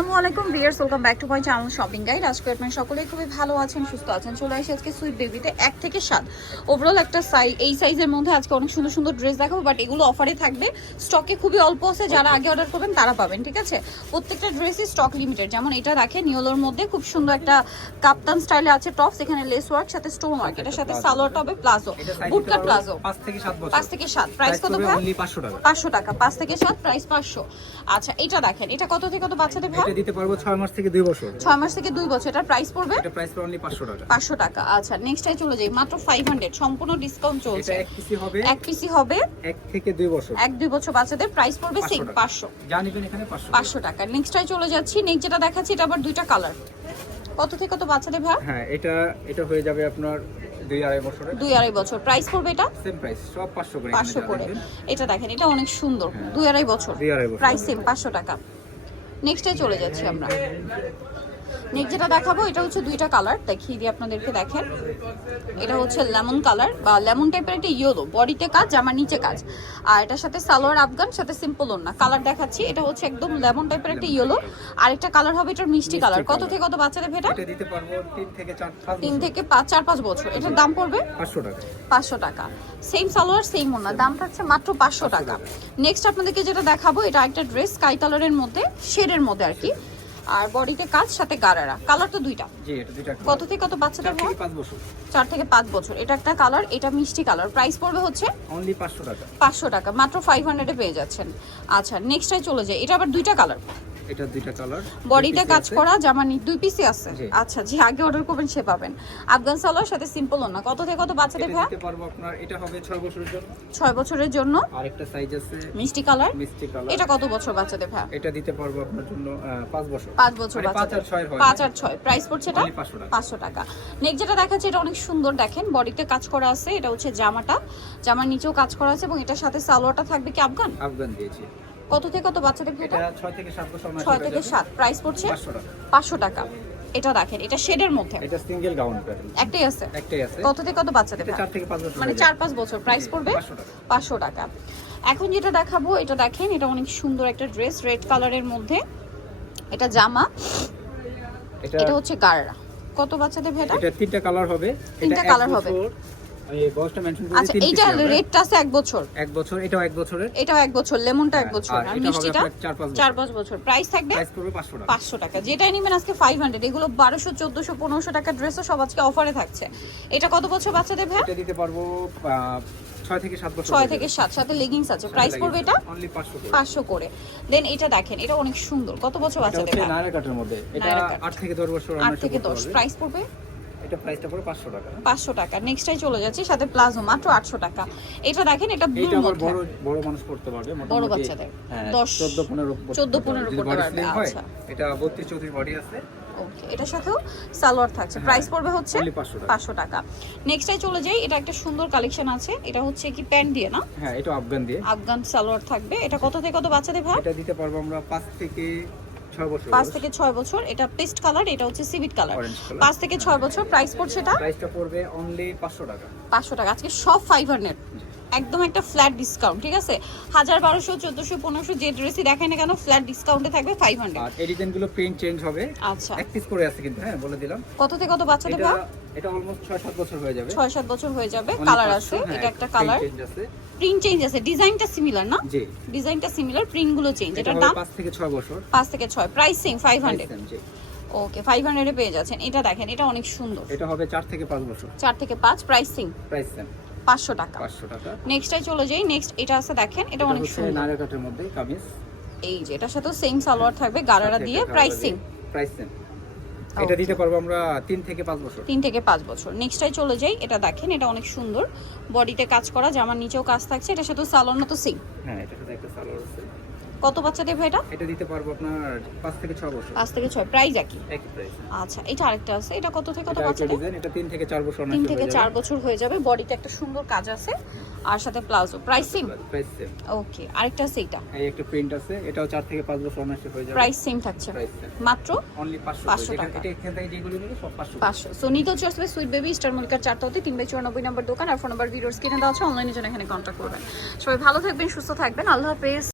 আসসালামু আলাইকুম viewers, welcome back to my channel shopping guide. আজকে আপনারা সকলেই খুবই ভালো আছেন, সুস্থ আছেন। চলে আসি আজকে সুইট বেবিতে 1 থেকে 7 ওভারঅল একটা এই সাইজের মধ্যে আজকে অনেক সুন্দর সুন্দর ড্রেস দেখাবো, বাট এগুলো অফারে থাকবে, স্টকে খুবই অল্প আছে। যারা আগে অর্ডার করবেন তারা পাবেন, ঠিক আছে? প্রত্যেকটা ড্রেসই স্টক লিমিটেড। যেমন এটা দেখেন ইয়েলোর মধ্যে খুব সুন্দর একটা কাপ্তান স্টাইলে আছে টপস, এখানে লেস ওয়ার্ক সাথে স্টোন ওয়ার্ক, এটার সাথে সালোয়ার টপে প্লাজো, বুটকাট প্লাজো। 5 থেকে 7 প্রাইস কত ভাই? 500 টাকা। 5 থেকে 7 প্রাইস 500। আচ্ছা এটা দেখেন, এটা কত থেকে কত বাচ্চাদের ভাই? এটা দিতে পারবো 6 মাস থেকে 2 বছর। 6 মাস থেকে 2 বছর। এটার প্রাইস পড়বে? এটা প্রাইস পড়বে অনলি 500 টাকা। 500 টাকা। আচ্ছা নেক্সটটাই চলে যাই, মাত্র 500, সম্পূর্ণ ডিসকাউন্ট চলছে। এটা এক পিসি হবে, 1 পিসি হবে 1 থেকে 2 বছর। 1-2 বছর বাচ্চাদের প্রাইস পড়বে সেম 500। জানিবেন এখানে 500 টাকা। নেক্সটটাই চলে যাচ্ছি, নেক্সট যেটা দেখাচ্ছি এটা আবার দুইটা কালার। কত থেকে কত বাচ্চাদের ভাই? হ্যাঁ, এটা হয়ে যাবে আপনার 2-2.5 বছরের। 2-2.5 বছর। প্রাইস পড়বে এটা সেম প্রাইস, সব 500 করে। 500 করে। এটা দেখেন, এটা অনেক সুন্দর, 2-2.5 বছর। 2-2.5 বছর। প্রাইস সেম 500 টাকা। নেক্সটে চলে যাচ্ছি আমরা। নেক্সট যেটা দেখাবো এটা হচ্ছে দুইটা কালার, দেখিয়ে দিই আপনাদেরকে। দেখেন এটা হচ্ছে লেমন কালার বা লেমন টাইপের একটা ইয়েলো, বডিতে কাজ, জামার নিচে কাজ, আর এটার সাথে সালোয়ার আফগান, সাথে সিম্পল ওন্না। কালার দেখাচ্ছি, এটা হচ্ছে একদম লেমন টাইপের একটা ইয়েলো, আর একটা কালার হবে এটার মিষ্টি কালার। কত থেকে কত বাচ্চাদের ভেটা? এটা দিতে পারবো 3 থেকে 4-5 3 থেকে 4-5 বছর। এটার দাম পড়বে 500 টাকা। 500 টাকা। সেম সালোয়ার সেম ওন্না, দাম থাকছে মাত্র 500 টাকা। নেক্সট আপনাদেরকে যেটা দেখাবো এটা একটা ড্রেস স্কাই কালারের মধ্যে, শেডের মধ্যে আর কি, আর বডিতে কাজ, সাথে গারারা। কালার তো দুইটা। জি, এটা দুইটা। কত থেকে কত বাচ্চাদের ভাই? 5 বছর। 4 থেকে 5 বছর। এটা একটা কালার, এটা মিষ্টি কালার। প্রাইস পড়বে হচ্ছে অনলি 500 টাকা। 500 টাকা, মাত্র 500 এ পেয়ে যাচ্ছেন। আচ্ছা নেক্সটটাই চলে যায়, এটা আবার দুইটা কালার, এটা দুইটা কালার, বডিতে কাজ করা, জামা 2 পিসি আছে। আচ্ছা, যে আগে অর্ডার করবেন সে পাবেন। আফগান সালোয়ার সাথে সিম্পল ওন্না। কত থেকে কত বাচ্চাদের ভাই? দিতে পারবো আপনার, এটা হবে 6 বছরের জন্য। 6 বছরের জন্য। আরেকটা সাইজ আছে মিষ্টি কালার। মিষ্টি কালার। এটা কত বছর বাচ্চাদের ভাই? এটা দিতে পারবো আপনার জন্য 5 বছর। 5 বছর মানে 5 বাচ্চাদের। আর 6 হয়। 5 আর 6 প্রাইস পড়ছে এটা অনলি 500 টাকা। 500 টাকা। নেক্সট যেটা দেখাচ্ছি এটা অনেক সুন্দর, দেখেন বডিতে কাজ করা আছে। এটা হচ্ছে জামাটা, জামার নিচেও কাজ করা আছে, এবং এটার সাথে সালোয়ারটা থাকবে কি আফগান? আফগান দিয়েছি। কত থেকে কত বাচ্চাদের ভেটা? এটা 6 থেকে 7 বছর। 6 থেকে 7 প্রাইস পড়ছে 500 টাকা। 500 টাকা। এটা দেখেন, এটা শেডের মধ্যে, এটা সিঙ্গেল গাউন প্যাটার্ন। একটাই আছে। একটাই আছে। কত থেকে কত বাচ্চাদের এটা ভেটা? 4 থেকে 5 বছর। মানে 4-5 বছর। প্রাইস পড়বে 500 টাকা। 500 টাকা। এখন যেটা দেখাবো এটা দেখেন, এটা অনেক সুন্দর একটা ড্রেস, রেড কালারের মধ্যে। এটা জামা, এটা হচ্ছে গারারা। কত বাচ্চাদের ভেটা? এটা তিনটা কালার হবে। তিনটা কালার হবে। আমি বয়সটা মেনশন করে দিই। আচ্ছা এইটা রেডটা আছে 1 বছর। 1 বছর, এটাও 1 বছরের। এটাও 1 বছর, লেমনটা 1 বছর, আর মিষ্টিটা 4-5 বছর। প্রাইস থাকবে প্রাইস পড়বে 500 টাকা। 500 টাকা। যেটাই নেবেন আজকে 500। এগুলো 1200, 1400, 1500 টাকার ড্রেসও সব আজকে অফারে থাকছে। এটা কত বছর বাচ্চাদের ভাই? এটা দিতে পারবো 6 থেকে 7 বছর। 6 থেকে 7, সাথে লেগিংস আছে। প্রাইস পড়বে এটা অনলি 500 করে। 500 করে। দেন এটা দেখেন, এটা অনেক সুন্দর। কত বছর বাচ্চাদের এটা ভাই? নায়রা কাটের মধ্যে। এটা নায়রা কাট। 8 থেকে 10 বছর। 8 থেকে 10। প্রাইস পড়বে এটা প্রাইসটা পড়বে 500 টাকা। 500 টাকা। নেক্সটটাই চলে যাচ্ছে, সাথে প্লাজো মাত্র 800 টাকা। এটা দেখেন, এটা ব্লু এটা আবার মধ্যে বড় মানুষ পড়তে পারবে, মোটামুটি বড় বাচ্চাদের 10 14-15 পড়তে পারবে। আচ্ছা এটা 32-34 বডি আছে। ওকে, এটার সাথেও সালোয়ার থাকছে। প্রাইস পড়বে হচ্ছে অনলি 500 টাকা। 500 টাকা। নেক্সটে চলে যাই, এটা একটা সুন্দর কালেকশন আছে। এটা হচ্ছে কি প্যান্ট দিয়ে না? হ্যাঁ, এটা আফগান দিয়ে। আফগান সালোয়ার থাকবে। এটা কত থেকে কত বাচ্চাদের ভাই? এটা দিতে পারবো আমরা 5 থেকে 6 বছর। 5 থেকে 6 বছর। এটা পেস্ট কালার, এটা হচ্ছে সিভিট কালার। Orange color। 5 থেকে 6 বছর। প্রাইস পড়ছে এটা প্রাইসটা পড়বে অনলি 500 টাকা। 500 টাকা। আজকে সব 500, একদম একটা ফ্ল্যাট ডিসকাউন্ট, ঠিক আছে? 1000, 1200, 1400, 1500 যে ড্রেসই দেখেন না কেন ফ্ল্যাট ডিসকাউন্টে থাকবে 500। আর এই ডিজাইনগুলো প্রিন্ট চেঞ্জ হবে। আচ্ছা, এক পিস করে আছে কিন্তু, হ্যাঁ বলে দিলাম। কত থেকে কত বাচ্চাদের এটা ভাই? এটা অলমোস্ট 6-7 বছর হয়ে যাবে। 6-7 বছর হয়ে যাবে। অনেক কালার 500, আছে, হ্যাঁ, এটা একটা কালার। print change আছে। প্রিন্ট চেঞ্জ আছে, ডিজাইনটা সিমিলার না? জি, ডিজাইনটা সিমিলার, প্রিন্ট গুলো চেঞ্জ। এটা এটার হবে দাম 5 থেকে 6 বছর। 5 থেকে 6। Price same 500। জি। ওকে, 500 এ পেয়ে যাচ্ছেন। এটা দেখেন, এটা অনেক সুন্দর। এটা হবে 4 থেকে 5 বছর। 4 থেকে 5, প্রাইস সেম প্রাইস সেম 500 টাকা। 500 টাকা। নেক্সটটাই চলে যাই। নেক্সট এটা আছে দেখেন, এটা অনেক সুন্দর। নায়রা কাটের মধ্যে কামিজ। এই যে এটার সাথে সেম সালোয়ার থাকবে, গারারা দিয়ে। Price same. Price same. এটা দিতে পারবো আমরা 3 থেকে 5 বছর। 3 থেকে 5 বছর। নেক্সটটাই চলে যাই, এটা দেখেন, এটা অনেক সুন্দর, বডিতে কাজ করা, জামার নিচেও কাজ থাকছে। এটার সাথে সালোয়ার না তো সেম। হ্যাঁ, এটার সাথে একটা সালোয়ার আছে। কত বাচ্চাদের ভাই এটা? এটা দিতে পারবো আপনার 5 থেকে 6 বছর। 5 থেকে 6। প্রাইস একই। একই প্রাইস। আচ্ছা, এটা আরেকটা আছে। এটা কত থেকে কত এটা একটা বাচ্চাদের? ডিজাইন, এটা 3 থেকে 4 বছর। 3 থেকে 4 বছর হয়ে যাবে। বডিতে একটা সুন্দর কাজ আছে, আর সাথে palazzo. Price same. Price same. Okay, আরেকটা আছে এটা। এই একটা প্রিন্ট আছে, এটাও 4 থেকে 5 বছর অনার্স হয়ে যাবে। প্রাইস সেম থাকছে, প্রাইস সেম মাত্র অনলি 500 500 টাকা। এটা এখান থেকে যেগুলো নেবে সব 500। 500। সো নিতে হচ্ছে আসলে সুইট বেবি স্টার মল্লিকার 4 3/94 নম্বর দোকান, আর ফোন নাম্বার ভিডিওর স্ক্রিনে দেওয়া আছে। অনলাইনে জন্য এখানে কন্ট্যাক্ট করবেন। সবাই ভালো থাকবেন, সুস্থ থাকবেন। আল্লাহ হাফেজ।